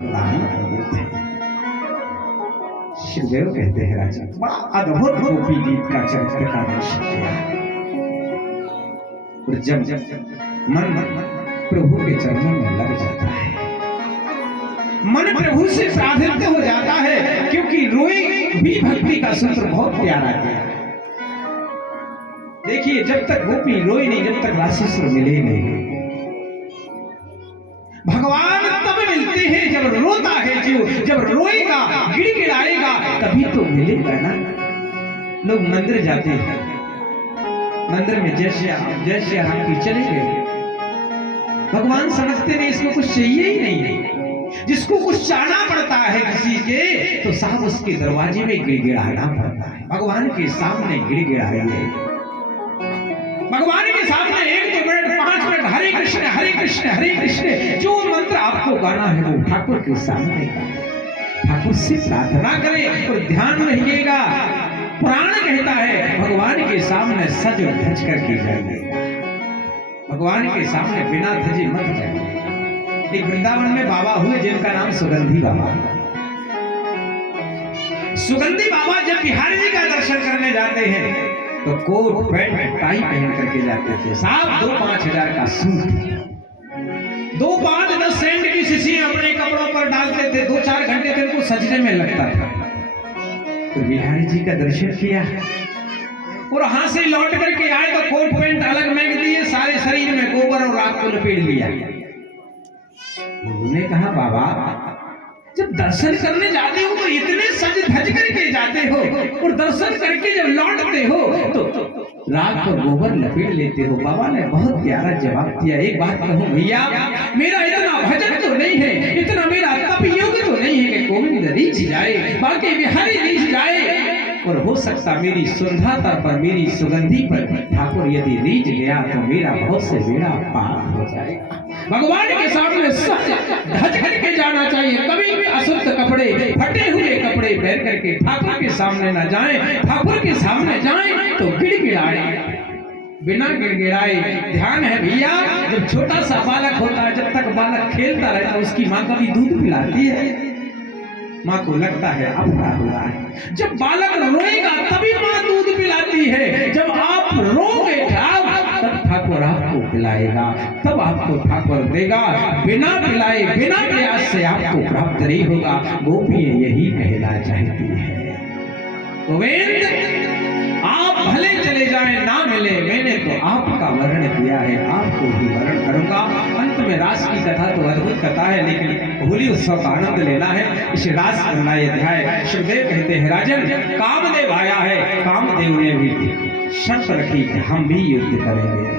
प्रदान कर देते हैं। शिवदेव कहते हैं राजा, बड़ा अद्भुत गोपी गीत का चरित्र का दर्शन किया। और जब मन प्रभु के चरणों में लग जाता है, मन प्रभु से साधित हो जाता है, क्योंकि रोए भी भक्ति का सूत्र बहुत प्यारा किया। देखिए, जब तक गोपी रोई नहीं, जब तक राशेश्वर मिले नहीं, भगवान तब मिलते हैं जब रोता है जीव, जब रोएगा, गिड़गिड़ाएगा, तभी तो मिलेगा ना। लोग मंदिर जाते हैं, मंदिर में जय श्री राम की चले गए, भगवान समझते नहीं इसको कुछ चाहिए ही नहीं है। जिसको कुछ चाहना पड़ता है किसी के, तो साहब उसके दरवाजे में गिड़गिड़ाना पड़ता है। भगवान के सामने गिड़गिड़ाइए, भगवान के सामने 1-2 मिनट 5 मिनट हरे कृष्ण हरे कृष्ण हरे कृष्ण, जो मंत्र आपको गाना है वो ठाकुर के सामने ठाकुर से प्रार्थना करें और ध्यान रहिएगा। पुराण कहता है भगवान के सामने सज धज करके जाइए, भगवान के सामने बिना धजे मत जाइए। एक वृंदावन में बाबा हुए जिनका नाम सुगंधी बाबा। सुगंधी बाबा जब बिहारी जी का दर्शन करने जाते हैं तो कोट पैंट टाई पहन करके जाते थे। साहब 2-5 हजार का सूट, 2-5-10 सेंट की शीशी अपने कपड़ों पर डालते थे। 2-4 घंटे तक उनको सजने में लगता था। तो बिहारी जी का दर्शन किया और वहां से लौट करके आए तो कोट पैंट अलग महक दिए, सारे शरीर में गोबर और राख को लपेट लिया। उन्होंने कहा, बाबा जब दर्शन करने जाते हो तो इतने सज धज करके जाते हो, और दर्शन करके जब लौटते हो तो राख और गोबर लपेट लेते हो। बाबा ने बहुत प्यारा जवाब दिया। एक बात कहूं भैया, मेरा इतना भजन तो नहीं है, इतना मेरा तप योग तो नहीं है कि गोविंद रीझ जाए, बाकी बिहारी रीझ जाए। और हो सकता मेरी सुंदरता पर, मेरी सुगंधी पर ठाकुर यदि रीझ गया तो मेरा बहुत से बेड़ा पार हो जाएगा। भगवान के सामने धज करके जाना चाहिए। कभी भी अशुद्ध कपड़े, फटे हुए कपड़े पहन करके ठाकुर के सामने न जाएं। ठाकुर के सामने जाएं तो गिड़गिड़ाए, बिना गिड़गिड़ाए। ध्यान है भैया, जब छोटा सा बालक होता है, जब तक बालक खेलता रहता है, उसकी माँ कभी दूध पिलाती है, माँ को लगता है अब क्या हुआ है। जब बालक रोएगा तभी माँ दूध पिलाती है। जब आप रोगे तब ठाकुर आपको पिलाएगा, तब आपको ठाकुर देगा। बिना पिलाए, बिना प्रयास से आपको प्राप्त नहीं होगा। गोपी यही कहना चाहती है, गोविंद आप भले चले जाएं, ना मिले, मैंने तो आपका वर्ण किया है, आपको ही वर्ण करूंगा। अंत में रास की कथा तो अद्भुत कथा है, लेकिन होली उत्सव का आनंद लेना है। इस रास नए अध्याय शिवदेव कहते हैं, राजन कामदेव आया है, कामदेव ने भी शर्त रखी कि हम भी युद्ध करेंगे।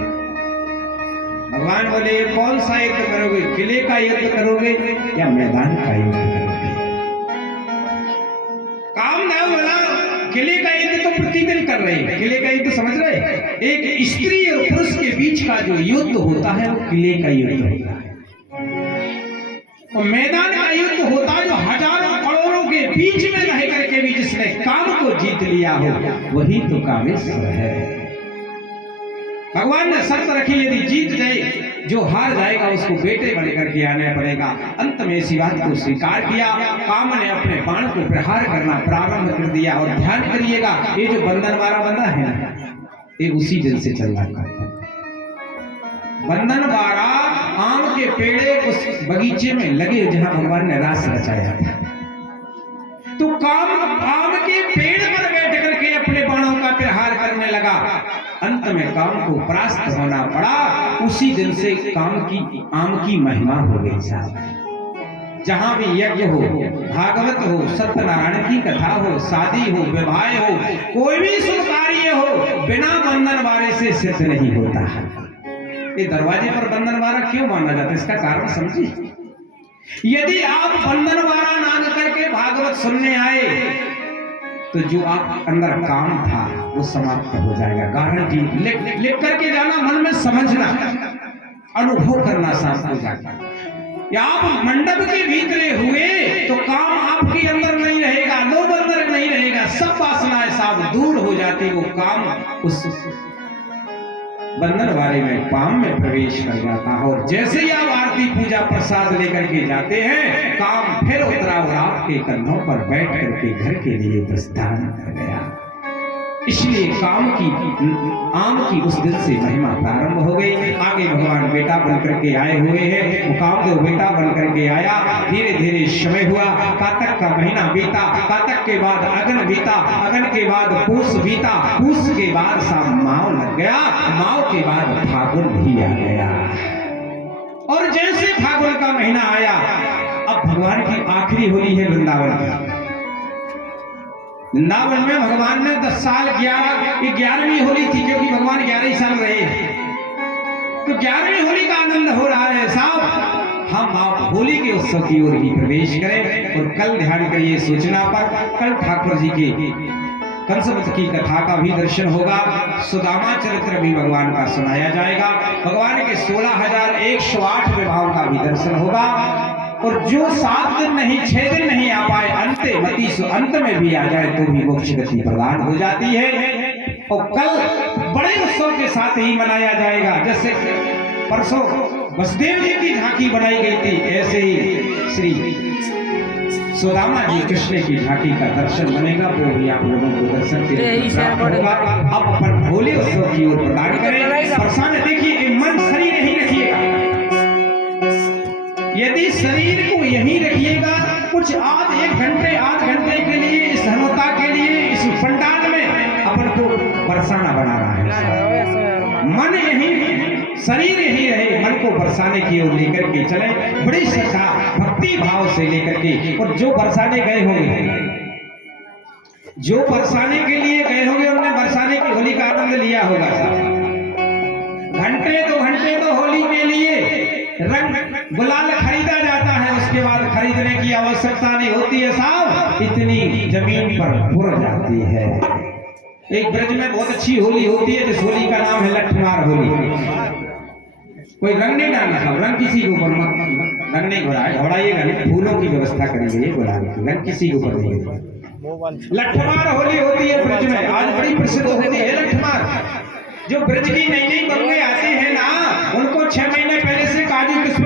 भगवान बोले, कौन सा युद्ध करोगे? किले का युद्ध करोगे या मैदान का युद्ध करोगे? कामदेव बोला, किले का युद्ध तो प्रतिदिन कर रहे हैं। किले का युद्ध समझ रहे हैं? एक स्त्री और पुरुष के बीच का जो युद्ध होता है वो किले का युद्ध होता है। और मैदान का युद्ध होता है जो हजारों करोड़ों के बीच में रह करके भी जिसने काम को जीत लिया हो, वही तो कामेश्वर है। भगवान ने शर्त रखी, यदि जीत जाए, जो हार जाएगा उसको बेटे बन करके आना पड़ेगा। अंत में इसी बात को स्वीकार किया। काम ने अपने बाण को प्रहार करना प्रारंभ कर दिया। और ध्यान करिएगा, ये जो बंधन वाला बंधा है ना, ये उसी दिन से चल रहा है। बंधन वाला आम के पेड़े उस बगीचे में लगे जहां भगवान ने रास रचाया था। तो काम आम के पेड़ पर बैठ करके अपने बाणों का प्रहार करने लगा। अंत में काम को परास्त होना पड़ा। उसी दिन से आम की महिमा हो गई साहब। जहां भी यज्ञ हो, भागवत हो, सत्यनारायण की कथा हो, शादी हो, विवाह हो, कोई भी शुभ कार्य हो, बिना बंधन वारे से सिद्ध नहीं होता। ये दरवाजे पर बंधन वारा क्यों माना जाता है? इसका कारण समझिए। यदि आप बंधन वारा नाम करके भागवत सुनने आए तो जो आप अंदर काम था वो समाप्त हो जाएगा। गारंटी लिख करके जाना, मन में समझना, अनुभव करना साफ हो जाएगा। या आप मंडप के भीतर हुए तो काम आपके अंदर नहीं रहेगा, लोभ अंदर नहीं रहेगा, सब वासनाएं साफ दूर हो जाती। वो काम उस बंधन वाले में पाम में प्रवेश कर जाता है। और जैसे ही आप आरती पूजा प्रसाद लेकर के जाते हैं, काम के कंधों पर बैठ करके घर के लिए प्रस्थान कर गया। इसलिए आम की उस दिन से महिमा प्रारंभ हो गई। आगे भगवान बेटा बन करके आए हुए हैं। कामदेव बेटा बन करके आया। धीरे धीरे समय हुआ। कातक का महीना बीता, कातक के बाद अगन बीता, अगन के बाद पूस बीता, पूस के बाद सा माव लग गया, माव के बाद फागुन भी आ गया। और जैसे फागुन का महीना आया, अब भगवान की आखिरी होली है वृंदावन की। वृंदावन में भगवान ने 10 साल 11वीं होली थी, क्योंकि भगवान 11 ही साल रहे, तो 11वीं होली का आनंद हो रहा है। साहब हम आप होली के उत्सव की ओर ही प्रवेश करें। और कल ध्यान करिए सूचना पर, कल ठाकुर जी के कंसवत की कथा का भी दर्शन होगा। सुदामा चरित्र भी भगवान का सुनाया जाएगा। भगवान के 16,108 विवाहों का भी दर्शन होगा। और जो 7 दिन नहीं 6 दिन नहीं आ पाए, अंत में भी आ जाए तो भी मोक्ष गति प्रदान हो जाती है। और कल बड़े उत्सव के साथ ही मनाया जाएगा। जैसे परसों वसुदेव जी की झांकी बनाई गई थी, ऐसे ही श्री सुदामा जी कृष्ण की झांकी का दर्शन बनेगा। वो भी आप लोगों को दर्शन होगा। अब अपन होली उत्सव की ओर प्रदान करें। प्रसाद देखिए, मन शरीर नहीं रखिएगा। यदि शरीर को यहीं रखिएगा, कुछ आध घंटे के लिए इस हनुता के लिए इस पंडाल में अपन को बरसाना बनाना है। मन यहीं, शरीर यहीं रहे, मन को बरसाने की ओर लेकर के चले, बड़ी श्रद्धा भक्ति भाव से लेकर के। और जो बरसाने गए होंगे, जो बरसाने के लिए गए होंगे, उन्होंने बरसाने की होली का आनंद लिया होगा। घंटे 2 घंटे तो होली के लिए रंग गुलाल खरीदा जाता है, उसके बाद खरीदने की आवश्यकता नहीं होती है साहब। इतनी जमीन पर फुर जाती है। एक ब्रज में बहुत अच्छी होली होती है, जिस होली का नाम है लठमार होली। कोई रंग नहीं डालना साहब, रंग किसी के ऊपर रंग नहीं घोड़ाइएगा नहीं, फूलों की व्यवस्था करेंगे गुलाल की, रंग किसी के ऊपर नहीं। लठमार होली होती है ब्रज में, आज बड़ी प्रसिद्ध होती है लठमार। जो ब्रज की नई नई बबुएं आती है ना,